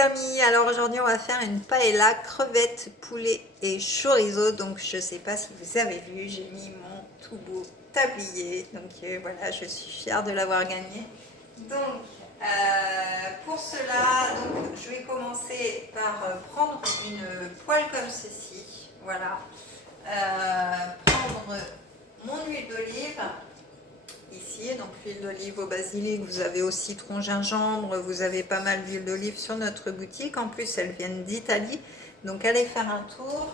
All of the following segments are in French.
amis, alors aujourd'hui on va faire une paella crevettes, poulet et chorizo. Donc je sais pas si vous avez vu, j'ai mis mon tout beau tablier. Donc voilà, je suis fière de l'avoir gagné. Donc pour cela, donc, je vais commencer par prendre une poêle comme ceci. Voilà. Prendre mon huile d'olive. Ici, donc l'huile d'olive au basilic, vous avez au citron gingembre, vous avez pas mal d'huile d'olive sur notre boutique. En plus, elles viennent d'Italie, donc allez faire un tour.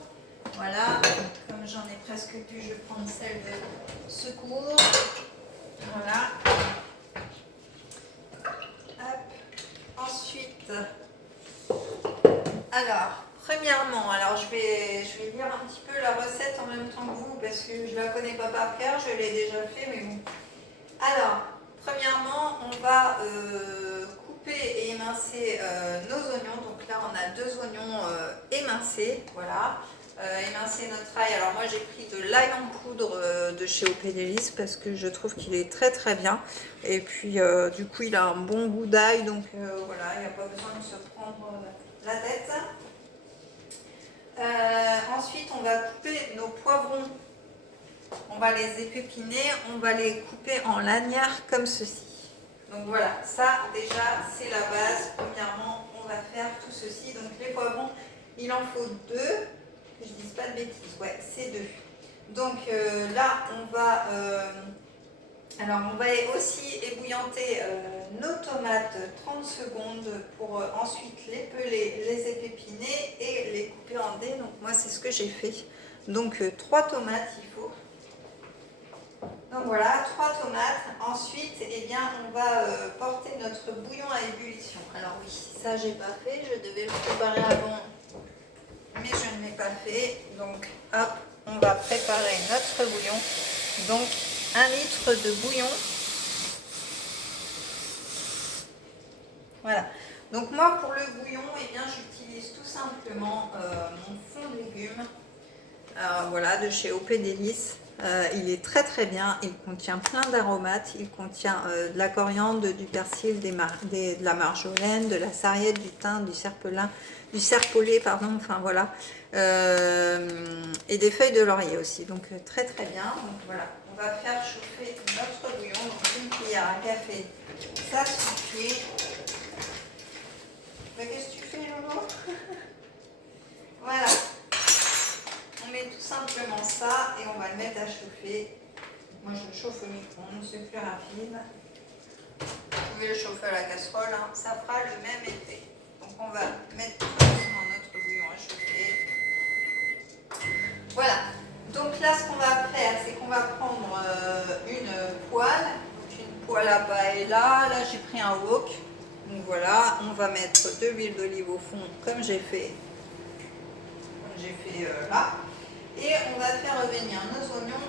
Voilà, comme j'en ai presque plus, je vais prendre celle de secours. Voilà. Hop. Ensuite, alors, premièrement, alors je vais lire un petit peu la recette en même temps que vous, parce que je ne la connais pas par cœur, je l'ai déjà fait, mais bon. Alors, premièrement, on va couper et émincer nos oignons. Donc là, on a 2 oignons émincés, voilà. Émincer notre ail. Alors moi, j'ai pris de l'ail en poudre de chez Opédélis parce que je trouve qu'il est très très bien. Et puis, du coup, il a un bon goût d'ail. Donc voilà, il n'y a pas besoin de se prendre la tête. Ensuite, on va couper nos poivrons. On va les épépiner, on va les couper en lanières comme ceci. Donc voilà, ça déjà c'est la base. Premièrement, on va faire tout ceci. Donc les poivrons, il en faut 2. Que je dise pas de bêtises, ouais, c'est 2. Donc là, on va aussi ébouillanter nos tomates 30 secondes pour ensuite les peler, les épépiner et les couper en dés. Donc moi, c'est ce que j'ai fait. Donc 3 tomates, il faut. Donc voilà, 3 tomates. Ensuite, eh bien, on va porter notre bouillon à ébullition. Alors oui, ça j'ai pas fait, je devais le préparer avant, mais je ne l'ai pas fait. Donc hop, on va préparer notre bouillon. Donc 1 litre de bouillon. Voilà. Donc moi pour le bouillon, eh bien, j'utilise tout simplement mon fond de légumes. Voilà, de chez Opédélis. Il est très très bien, il contient plein d'aromates, il contient de la coriandre, du persil, de la marjolaine, de la sarriette, du thym, du serpolin, du serpolet, pardon, enfin voilà, et des feuilles de laurier aussi, donc très très bien. Donc voilà, on va faire chauffer notre bouillon, donc 1 cuillère à café, ça suffit. Mais qu'est-ce que tu fais, Lolo? Voilà. On met tout simplement ça et on va le mettre à chauffer. Moi je le chauffe au micro-ondes, c'est plus rapide. Vous pouvez le chauffer à la casserole, hein, ça fera le même effet. Donc on va mettre tout doucement notre bouillon à chauffer. Voilà. Donc là ce qu'on va faire, c'est qu'on va prendre une poêle. Donc une poêle à paella. Là j'ai pris un wok. Donc voilà, on va mettre de l'huile d'olive au fond comme j'ai fait. Là. Et on va faire revenir nos oignons,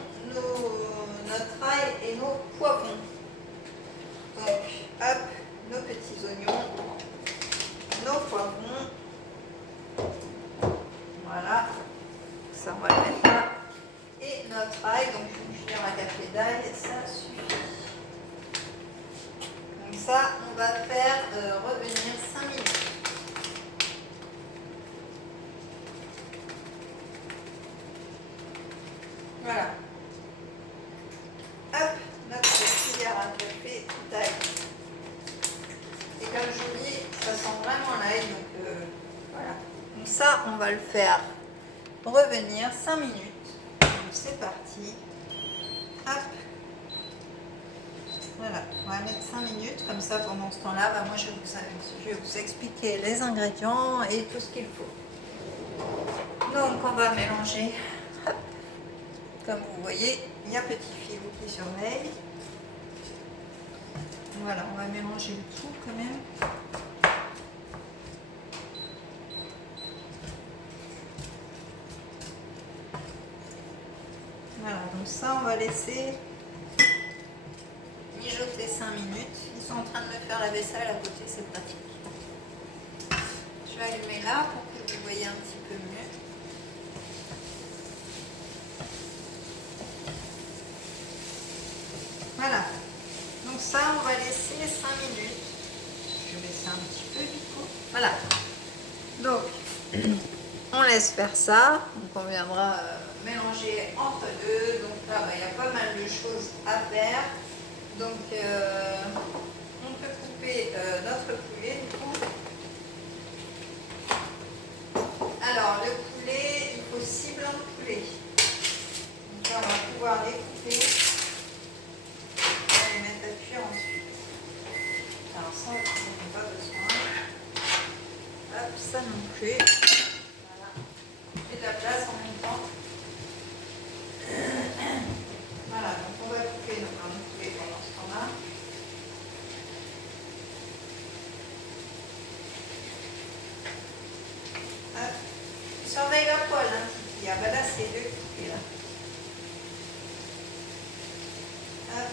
notre ail et nos poivrons. Donc, hop, nos petits oignons, nos poivrons. Voilà, ça on va le mettre là. Et notre ail, donc 1 cuillère à café d'ail, ça suffit. Donc ça, on va faire revenir 5 minutes. Voilà. Hop, notre cuillère à café d'ail. Et comme je vous dis, ça sent vraiment l'ail. Donc voilà. Donc ça, on va le faire revenir 5 minutes. Donc c'est parti. Hop. Voilà, on va mettre 5 minutes. Comme ça, pendant ce temps-là, moi je vais vous expliquer les ingrédients et tout ce qu'il faut. Donc on va mélanger. Hop. Comme vous voyez, il y a petit filou qui surveille. Voilà, on va mélanger le tout quand même. Voilà, donc ça, on va laisser mijoter 5 minutes. Ils sont en train de me faire la vaisselle à côté, c'est pratique. Je vais allumer là pour que vous voyez un petit peu mieux. Voilà, donc ça on va laisser 5 minutes. Je vais baisser un petit peu du coup. Voilà, Donc, on laisse faire ça. Donc, on viendra mélanger entre deux. Donc là, il y a pas mal de choses à faire. Donc, on peut couper notre poulet du coup. Alors, le poulet, il faut 6 blancs de poulet. Donc là, on va pouvoir les couper. On va les mettre à cuire ensuite. Alors ça, on n'a pas besoin. Hop, ça non plus. Voilà. On fait de la place en même temps. Voilà, donc on va couper nos blancs de poulet pendant ce temps-là. Hop. Surveille la poêle, hein, Titi. Ah bah là, c'est deux coupés là. Hop.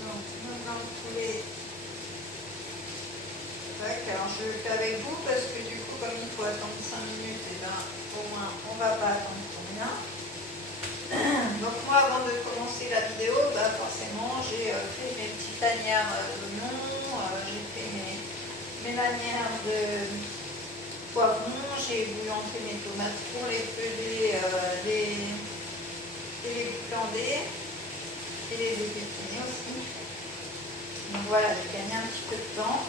Donc, nos blancs de poulet. Alors je le fais avec vous parce que du coup, comme il faut attendre 5 minutes, et ben, au moins, on ne va pas attendre pour rien. Donc moi, avant de commencer la vidéo, forcément, j'ai fait mes petites lanières d'oignons, j'ai fait mes lanières de poivrons, j'ai bouillanté mes tomates pour les peler, les viander et les épépiner aussi. Donc voilà, j'ai gagné un petit peu de temps.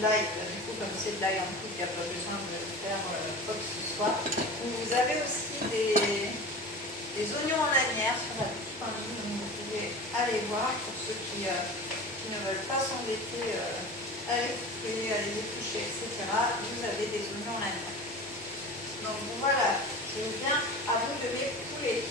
L'ail, du coup, comme c'est de l'ail en poudre, il n'y a pas besoin de faire quoi que ce soit. Donc, vous avez aussi des oignons en lanière sur la petite en ligne, donc vous pouvez aller voir pour ceux qui ne veulent pas s'embêter à les couper, à les éplucher, etc. Vous avez des oignons en lanière. Donc voilà, je viens à bout de mes poulets.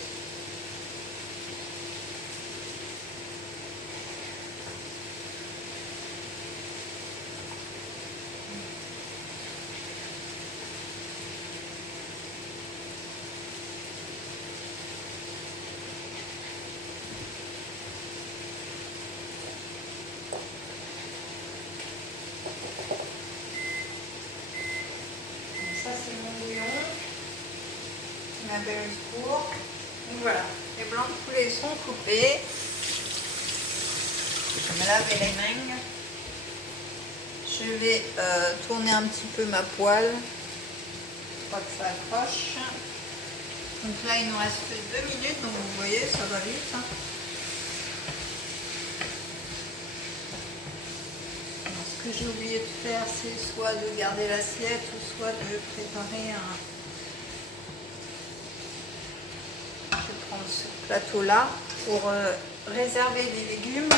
Ça c'est mon bouillon qui m'appelle le secours. Donc voilà, les blancs de poulet sont coupés. Je vais me laver les mains. Je vais tourner un petit peu ma poêle. Je crois que ça accroche. Donc là il nous reste 2 minutes, donc vous voyez ça va vite. Ce que j'ai oublié de faire, c'est soit de garder l'assiette ou soit de préparer un... Je vais prendre ce plateau-là pour réserver les légumes.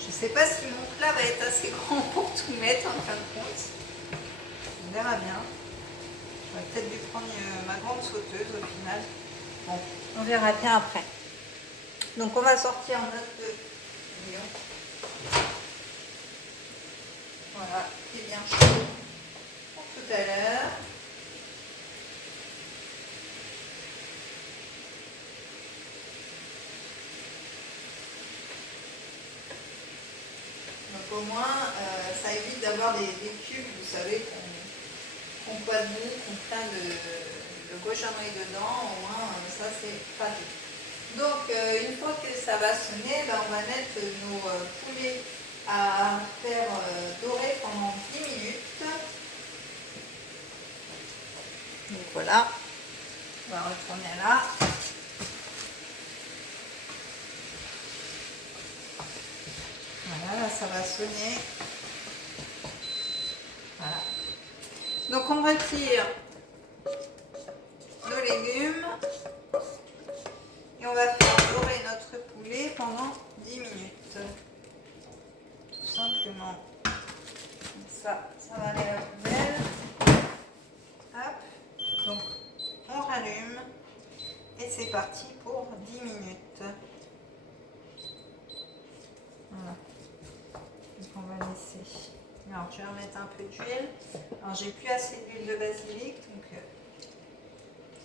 Je ne sais pas si mon plat va être assez grand pour tout mettre en fin de compte. On verra bien. J'aurais peut-être dû prendre ma grande sauteuse au final. Bon, on verra bien après. Donc on va sortir notre bouillon. Voilà, c'est bien chaud pour tout à l'heure. Donc au moins, ça évite d'avoir des cubes, vous savez, qu'on poidoune, qu'on plein de cochonneries dedans. Au moins, ça c'est pratique. Donc une fois que ça va sonner, on va mettre nos poulets à faire dorer pendant 10 minutes. Donc voilà, on va retourner là. Voilà, là ça va sonner. Voilà. Donc on retire nos légumes et on va faire dorer notre poulet pendant 10 minutes. Tout simplement. Ça va aller à la poubelle. Hop. Donc on rallume et c'est parti pour 10 minutes. Voilà. Donc on va laisser. Alors je vais remettre un peu d'huile. Alors j'ai plus assez d'huile de basilic, donc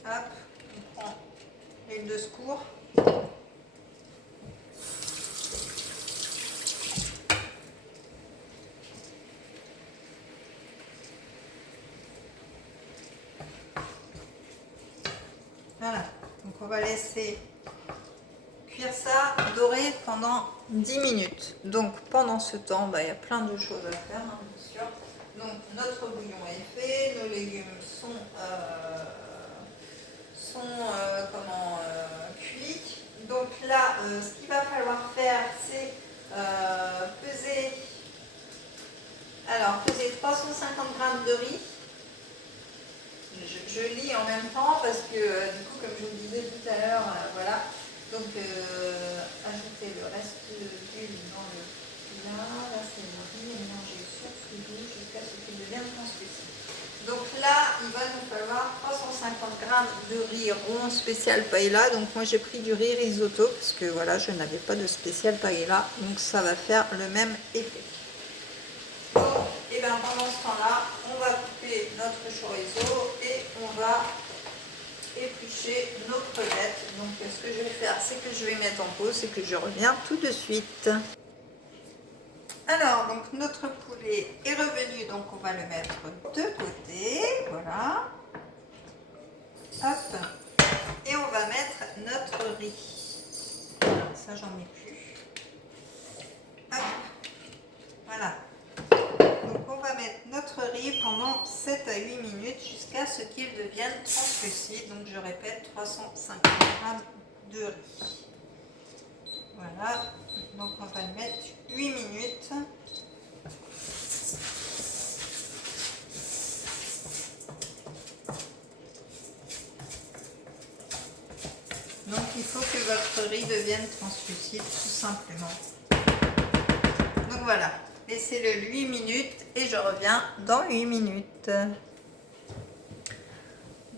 hop, on prend l'huile de secours. on va laisser cuire ça doré pendant 10 minutes. Donc pendant ce temps, il y a plein de choses à faire, hein, bien sûr. Donc notre bouillon est fait, nos légumes sont cuits. Donc là, ce qu'il va falloir faire, c'est peser 350 g de riz. Je lis en même temps parce que du coup, comme je vous le disais tout à l'heure, voilà. Donc ajouter le reste d'huile dans le plat. Là, c'est le riz et mélanger sur frigo jusqu'à ce qu'il devienne translucide. Donc là, il va nous falloir 350 g de riz rond spécial paella. Donc moi, j'ai pris du riz risotto parce que voilà, je n'avais pas de spécial paella. Donc ça va faire le même effet. Donc, et bien pendant ce temps-là, on va couper notre chorizo et on va éplucher nos crevettes. Donc ce que je vais faire, c'est que je vais mettre en pause et que je reviens tout de suite. Alors, donc notre poulet est revenu, donc on va le mettre de côté, voilà. Hop. Et on va mettre notre riz. Alors, ça, j'en ai plus. Hop. Voilà. Donc on va mettre notre riz pendant 7 à 8 minutes jusqu'à ce qu'il devienne translucide. Donc je répète, 350 g de riz. Voilà, donc on va le mettre 8 minutes. Donc il faut que votre riz devienne translucide tout simplement. Donc voilà, laissez-le 8 minutes et je reviens dans 8 minutes.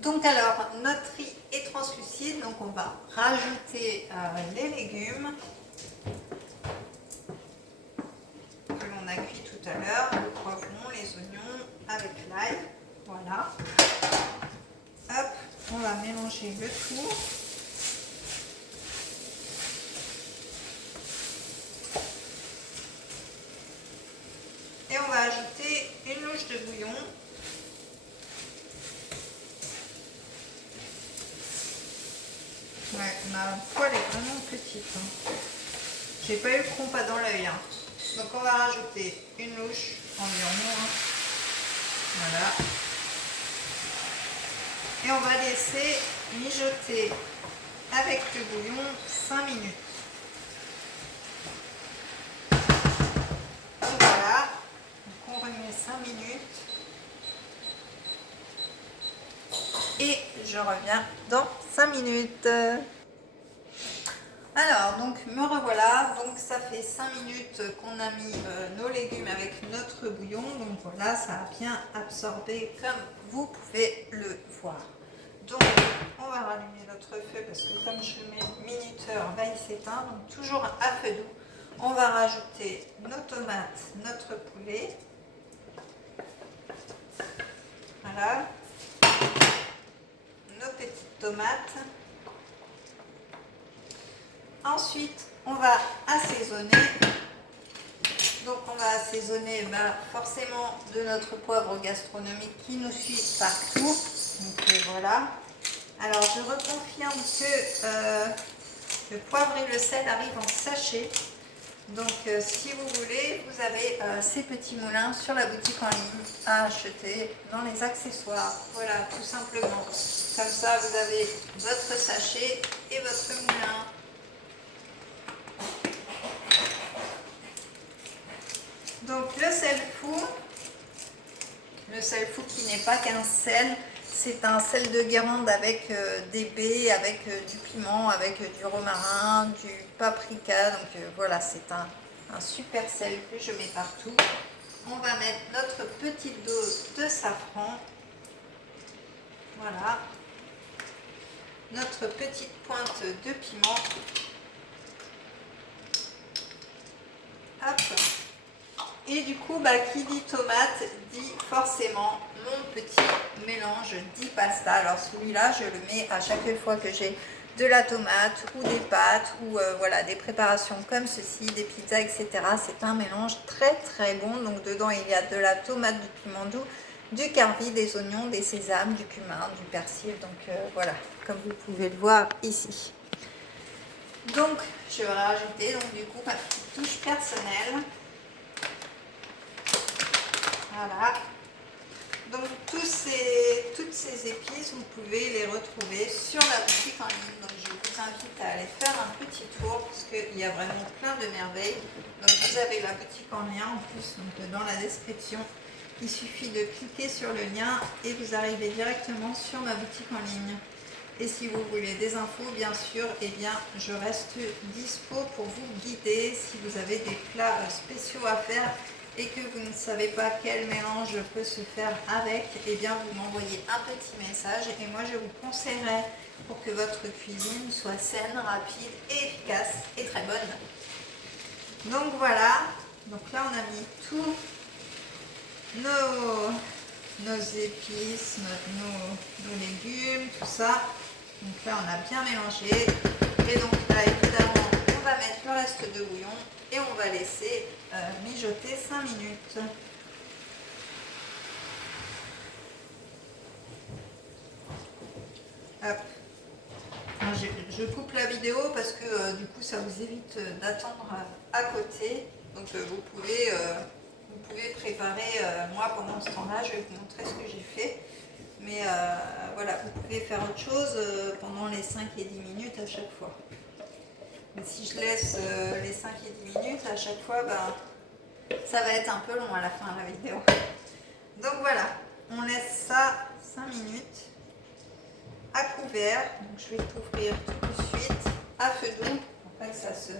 Donc alors, notre riz est translucide, donc on va rajouter les légumes que l'on a cuit tout à l'heure, le poivron, les oignons avec l'ail. Voilà. Hop, on va mélanger le tout. Et on va ajouter une louche de bouillon. Ouais, ma poêle est vraiment petite. Hein. J'ai pas eu le compas dans l'œil. Hein. Donc on va rajouter une louche environ. Hein. Voilà. Et on va laisser mijoter avec le bouillon 5 minutes. Donc voilà. Donc on remet 5 minutes. Et je reviens dans 5 minutes. Alors, donc me revoilà. Donc ça fait 5 minutes qu'on a mis nos légumes avec notre bouillon. Donc voilà, ça a bien absorbé comme vous pouvez le voir. Donc on va rallumer notre feu parce que comme je mets le minuteur, là il s'éteint. Donc toujours à feu doux. On va rajouter nos tomates, notre poulet. Voilà. Nos petites tomates. Ensuite, on va assaisonner. Donc, on va assaisonner forcément de notre poivre gastronomique qui nous suit partout. Donc, voilà. Alors, je reconfirme que le poivre et le sel arrivent en sachet. Donc, si vous voulez, vous avez ces petits moulins sur la boutique en ligne à acheter dans les accessoires. Voilà, tout simplement. Comme ça, vous avez votre sachet et votre moulin. Donc, le sel fou qui n'est pas qu'un sel, c'est un sel de Guérande avec des baies, avec du piment, avec du romarin, du paprika. Donc voilà, c'est un super sel que je mets partout. On va mettre notre petite dose de safran. Voilà. Notre petite pointe de piment. Hop. Et du coup, qui dit tomate dit forcément mon petit mélange dit pasta. Alors celui-là, je le mets à chaque fois que j'ai de la tomate ou des pâtes ou voilà, des préparations comme ceci, des pizzas, etc. C'est un mélange très très bon. Donc dedans, il y a de la tomate, du piment doux, du carvi, des oignons, des sésames, du cumin, du persil. Donc voilà, comme vous pouvez le voir ici. Donc je vais rajouter donc du coup ma petite touche personnelle. Voilà. Donc toutes ces épices, vous pouvez les retrouver sur la boutique en ligne. Donc je vous invite à aller faire un petit tour parce qu'il y a vraiment plein de merveilles. Donc vous avez la boutique en lien en plus donc, dans la description. Il suffit de cliquer sur le lien et vous arrivez directement sur ma boutique en ligne. Et si vous voulez des infos, bien sûr, eh bien, je reste dispo pour vous guider si vous avez des plats spéciaux à faire et que vous ne savez pas quel mélange peut se faire avec, eh bien vous m'envoyez un petit message et moi je vous conseillerai pour que votre cuisine soit saine, rapide et efficace et très bonne. Donc voilà, donc là on a mis tous nos épices, nos légumes, tout ça. Donc là on a bien mélangé et donc là évidemment on va mettre le reste de bouillon et on va laisser mijoter 5 minutes. Hop. Je coupe la vidéo parce que du coup ça vous évite d'attendre à côté. Donc vous pouvez préparer, moi pendant ce temps-là je vais vous montrer ce que j'ai fait. Mais voilà, vous pouvez faire autre chose pendant les 5 et 10 minutes à chaque fois. Mais si je laisse les 5 et 10 minutes à chaque fois, ben, ça va être un peu long à la fin de la vidéo. Donc voilà, on laisse ça 5 minutes à couvert. Donc je vais couvrir tout de suite à feu doux afin que ça se...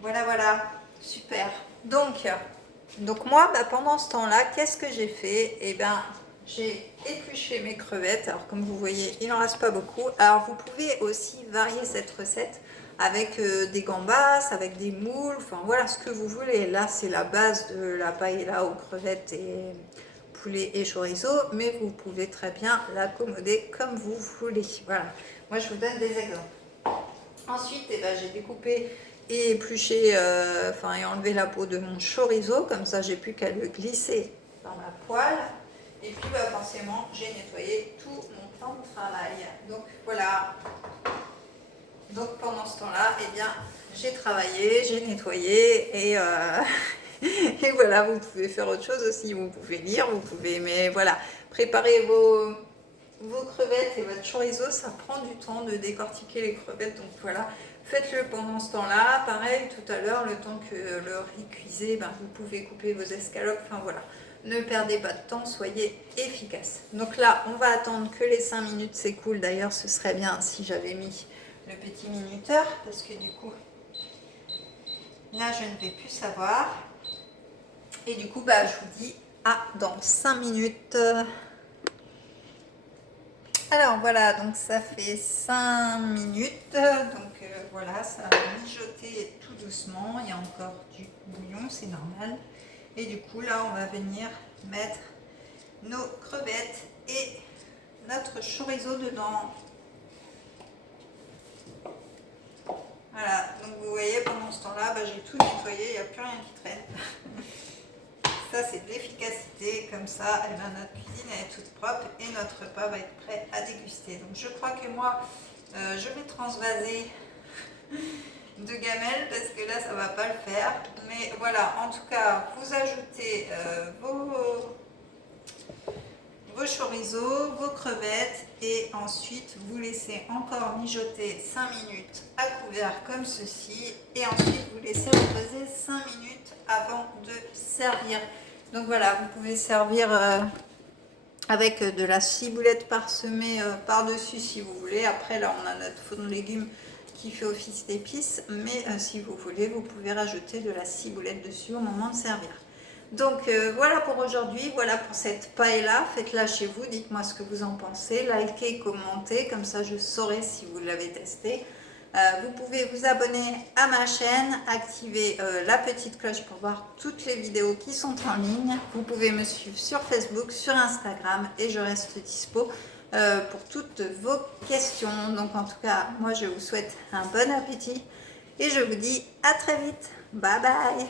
Voilà, voilà, super. Donc moi, bah, pendant ce temps-là, qu'est-ce que j'ai fait? Eh bien, j'ai épluché mes crevettes. Alors comme vous voyez, il n'en reste pas beaucoup. Alors vous pouvez aussi varier cette recette avec des gambas, avec des moules, enfin voilà ce que vous voulez. Là, c'est la base de la paella aux crevettes et poulet et chorizo, mais vous pouvez très bien l'accommoder comme vous voulez. Voilà, moi je vous donne des exemples. Ensuite, eh ben, j'ai découpé et épluché, et enlevé la peau de mon chorizo, comme ça j'ai plus qu'à le glisser dans ma poêle. Et puis bah, forcément, j'ai nettoyé tout mon plan de travail. Donc voilà. Donc pendant ce temps-là, eh bien, j'ai travaillé, j'ai nettoyé et, et voilà, vous pouvez faire autre chose aussi. Vous pouvez lire, vous pouvez, mais voilà, préparer vos crevettes et votre chorizo, ça prend du temps de décortiquer les crevettes. Donc voilà, faites-le pendant ce temps-là. Pareil, tout à l'heure, le temps que le riz cuisait, ben, vous pouvez couper vos escalopes. Enfin voilà, ne perdez pas de temps, soyez efficace. Donc là, on va attendre que les 5 minutes s'écoulent. D'ailleurs, ce serait bien si j'avais mis le petit minuteur, parce que du coup, là, je ne vais plus savoir. Et du coup, bah, je vous dis à dans 5 minutes. Alors voilà, donc ça fait 5 minutes, donc voilà, ça a mijoté tout doucement, il y a encore du bouillon, c'est normal. Et du coup là, on va venir mettre nos crevettes et notre chorizo dedans. Voilà, donc vous voyez, pendant ce temps-là, bah, j'ai tout nettoyé, il n'y a plus rien qui traîne. Ça, c'est de l'efficacité, comme ça, eh ben, notre cuisine est toute propre et notre repas va être prêt à déguster. Donc je crois que moi, je vais transvaser de gamelles parce que là, ça ne va pas le faire. Mais voilà, en tout cas, vous ajoutez vos chorizo, vos crevettes et ensuite vous laissez encore mijoter 5 minutes à couvert comme ceci et ensuite vous laissez reposer 5 minutes avant de servir. Donc voilà, vous pouvez servir avec de la ciboulette parsemée par-dessus si vous voulez. Après là on a notre fond de légumes qui fait office d'épices, mais si vous voulez vous pouvez rajouter de la ciboulette dessus au moment de servir. Donc voilà pour aujourd'hui, voilà pour cette paella. Faites-la chez vous, dites-moi ce que vous en pensez, likez, commentez, comme ça je saurai si vous l'avez testé. Vous pouvez vous abonner à ma chaîne, activer la petite cloche pour voir toutes les vidéos qui sont en ligne. Vous pouvez me suivre sur Facebook, sur Instagram et je reste dispo pour toutes vos questions. Donc en tout cas, moi je vous souhaite un bon appétit et je vous dis à très vite. Bye bye.